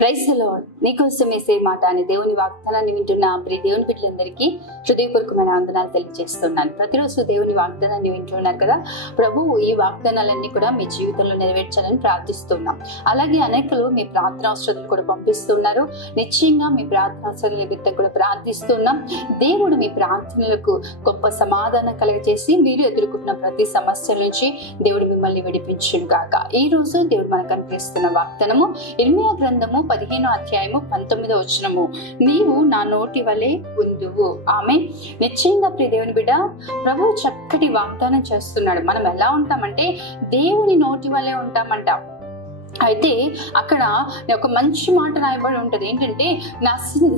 Praise the lord. నీకోసం వేసే మాట అని దేవుని వాగ్దానాన్ని వింటున్న ప్రియ దేవుని బిడ్డలందరికీ హృదయపూర్వకమైన వందనాలు తెలియజేస్తున్నాను. ప్రతిరోజు దేవుని వాగ్దానాన్ని వింటున్నారు కదా, ప్రభువు ఈ వాగ్దానాలన్నీ కూడా మీ జీవితంలో నెరవేర్చాలని ప్రార్థిస్తున్నాం. అలాగే అనేకలు మీ ప్రార్థనావసరాలు కూడా పంపిస్తున్నారు. నిశ్చయంగా మీ ప్రార్థనావసరాల నిమిత్తం కూడా ప్రార్థిస్తున్నాం. దేవుడు మీ ప్రార్థనలకు గొప్ప సమాధానం కలగజేసి మీరు ఎదుర్కొంటున్న ప్రతి సమస్య నుంచి దేవుడు మిమ్మల్ని విడిపించును గాక. ఈ రోజు దేవుడు మనకు అనుగ్రహిస్తున్న వాగ్దానము ఇర్మీయా గ్రంథము 15వ అధ్యాయము 19వ వచనము, నీవు నా నోటి వలె ఉందువు. ఆమె నిశ్చయంగా ప్రియ దేవుని బిడ్డ, ప్రభువు చక్కటి వాగ్దానం చేస్తున్నాడు. మనం ఎలా ఉంటామంటే దేవుని నోటి వలె ఉంటామంట. అయితే అక్కడ ఒక మంచి మాట రాయబడి ఉంటది. ఏంటంటే,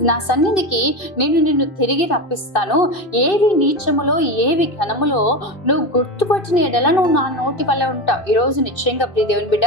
నా సన్నిధికి నేను నిన్ను తిరిగి రప్పిస్తాను, ఏవి నీచములో ఏవి ఘనములో నువ్వు గుర్తుపట్టిన ఎడల నువ్వు నా నోటి వల్ల ఉంటావు. ఈ రోజు నిశ్చయంగా ప్రియ దేవుని బిడ్డ,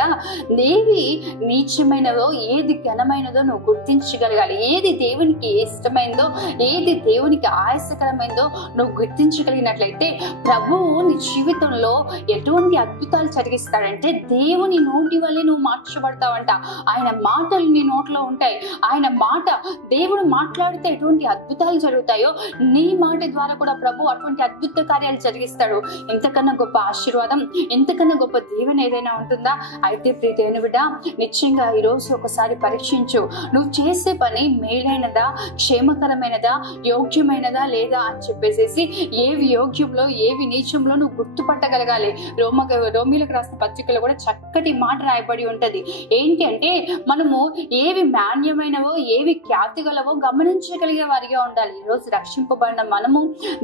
ఏవి నీచమైనదో ఏది ఘనమైనదో నువ్వు గుర్తించగలగాలి. ఏది దేవునికి ఇష్టమైందో ఏది దేవునికి ఆయాసకరమైందో నువ్వు గుర్తించగలిగినట్లయితే ప్రభువు నీ జీవితంలో ఎటువంటి అద్భుతాలు జరిగిస్తాడంటే దేవుని నోటి వల్లే నువ్వు మార్చబడతావంట. ఆయన మాటలు నీ నోట్లో ఉంటాయి. ఆయన మాట, దేవుడు మాట్లాడితే ఎటువంటి అద్భుతాలు జరుగుతాయో నీ మాట ద్వారా కూడా ప్రభు అటువంటి అద్భుత కార్యాలు జరిగిస్తాడు. ఎంతకన్నా గొప్ప ఆశీర్వాదం, ఎంతకన్నా గొప్ప దీవెన ఏదైనా ఉంటుందా? అయితే ప్రియ దేవుని బిడ్డ, నిశ్చయంగా ఈ రోజు ఒకసారి పరీక్షించు. నువ్వు చేసే పని మేలైనదా, క్షేమకరమైనదా, యోగ్యమైనదా లేదా అని చెప్పేసి ఏవి యోగ్యంలో ఏవి నీచంలో నువ్వు గుర్తుపట్టగలగాలి. రోమీలకు రాసిన పత్రికలో కూడా చక్కటి మాట రాయబడి ఉంటది. ఏంటి అంటే, మనము ఏవి మాన్యమైనవో ఏవి ఖ్యాతి గలవో గమనించగలిగే వారిగా ఉండాలి. ఈ రోజు రక్షింపబడిన మనము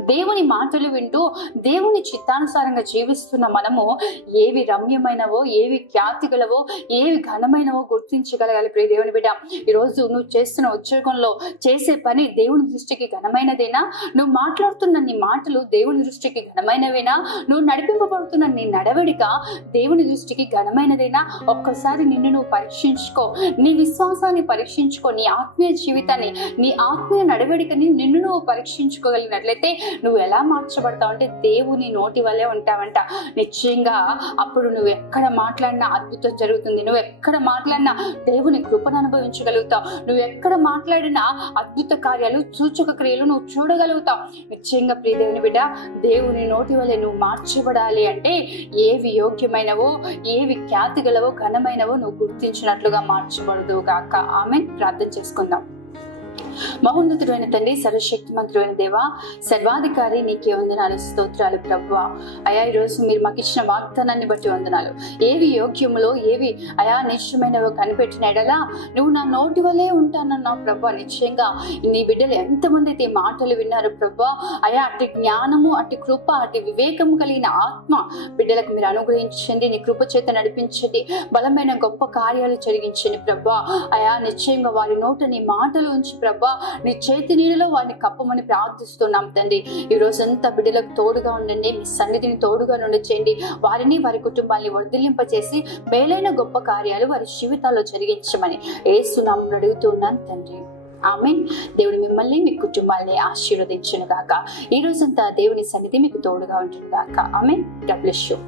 దేవుని మాటలు వింటూ దేవుని చిత్తానుసారంగా జీవిస్తున్న మనము ఏవి రమ్యమైనవో ఏవి ఖ్యాతి గలవో ఏవి ఘనమైనవో గుర్తించగలగాలి. ప్రియ దేవుని బిడ్డ, ఈ రోజు నువ్వు చేస్తున్న ఉద్యోగంలో చేసే పని దేవుని దృష్టికి ఘనమైనదేనా? నువ్వు మాట్లాడుతున్న నీ మాటలు దేవుని దృష్టికి ఘనమైనవేనా? నువ్వు నడిపింపబడుతున్న నీ నడవడిక దేవుని దృష్టికి ఘనమైనదేనా? ఒక్కసారి నిన్ను నువ్వు పరీక్షించుకో. నీ విశ్వాసాన్ని పరీక్షించుకో. నీ ఆత్మీయ జీవితాన్ని, నీ ఆత్మీయ నడవడికని నిన్ను నువ్వు పరీక్షించుకోగలిగినట్లయితే నువ్వు ఎలా మార్చబడతావు అంటే దేవుని నోటి వల్లే ఉంటావంట. నిశ్చయంగా అప్పుడు నువ్వు ఎక్కడ మాట్లాడినా అద్భుతం జరుగుతుంది. నువ్వు ఎక్కడ మాట్లాడినా దేవుని కృపను అనుభవించగలుగుతావు. నువ్వు ఎక్కడ మాట్లాడినా అద్భుత కార్యాలు, సూచక క్రియలు నువ్వు చూడగలుగుతావు. నిశ్చయంగా ప్రియ దేవుని బిడ్డ, దేవుని నోటి వల్లే నువ్వు మార్చబడాలి అంటే ఏవి యోగ్యమైనవో ఏవి ఖ్యాతి గలవో ఘనమైనవో నువ్వు గుర్తించినట్లుగా మార్చబడదు గాక. ఆమేన్. ప్రార్థన చేసుకుందాం. మహోన్నతుడైన తండ్రి, సర్వశక్తిమంతుడైన దేవా, సర్వాధికారి, నీకే వందనాలు, స్తోత్రాలు ప్రభువా. అయా, ఈరోజు మీరు మాకు ఇచ్చిన వాగ్దానాన్ని బట్టి వందనాలు. ఏవి యోగ్యములో ఏవి అయా నిశ్చయమైనవో కనిపెట్టిన ఎడలా నువ్వు నా నోటి వల్లే ఉంటానన్నావు ప్రభువా. నిశ్చయంగా నీ బిడ్డలు ఎంతమంది అయితే మాటలు విన్నారు ప్రభువా, అయా అట్టి జ్ఞానము, అట్టి కృప, అట్టి వివేకము కలిగిన ఆత్మ బిడ్డలకు మీరు అనుగ్రహించండి. నీ కృప చేత నడిపించండి. బలమైన గొప్ప కార్యాలు జరిగించండి ప్రభువా. అయా, నిశ్చయంగా వారి నోట నీ మాటలు ఉంచి ప్రభా, నీ చేతి నీడలో వారిని కప్పమని ప్రార్థిస్తున్నాం తండ్రి. ఈ రోజంతా బిడ్డలకు తోడుగా ఉండండి. మీ సన్నిధిని తోడుగా నుండి చేయండి. వారిని, వారి కుటుంబాన్ని వర్ధిల్లింపచేసి మేలైన గొప్ప కార్యాలు వారి జీవితాల్లో జరిగించమని యేసు నామములో అడుగుతున్నాను తండ్రి. ఆమేన్. దేవుడు మిమ్మల్ని, మీ కుటుంబాన్ని ఆశీర్వదించును గాక. ఈ రోజంతా దేవుని సన్నిధి మీకు తోడుగా ఉంటును గాక. ఆమేన్. God bless you.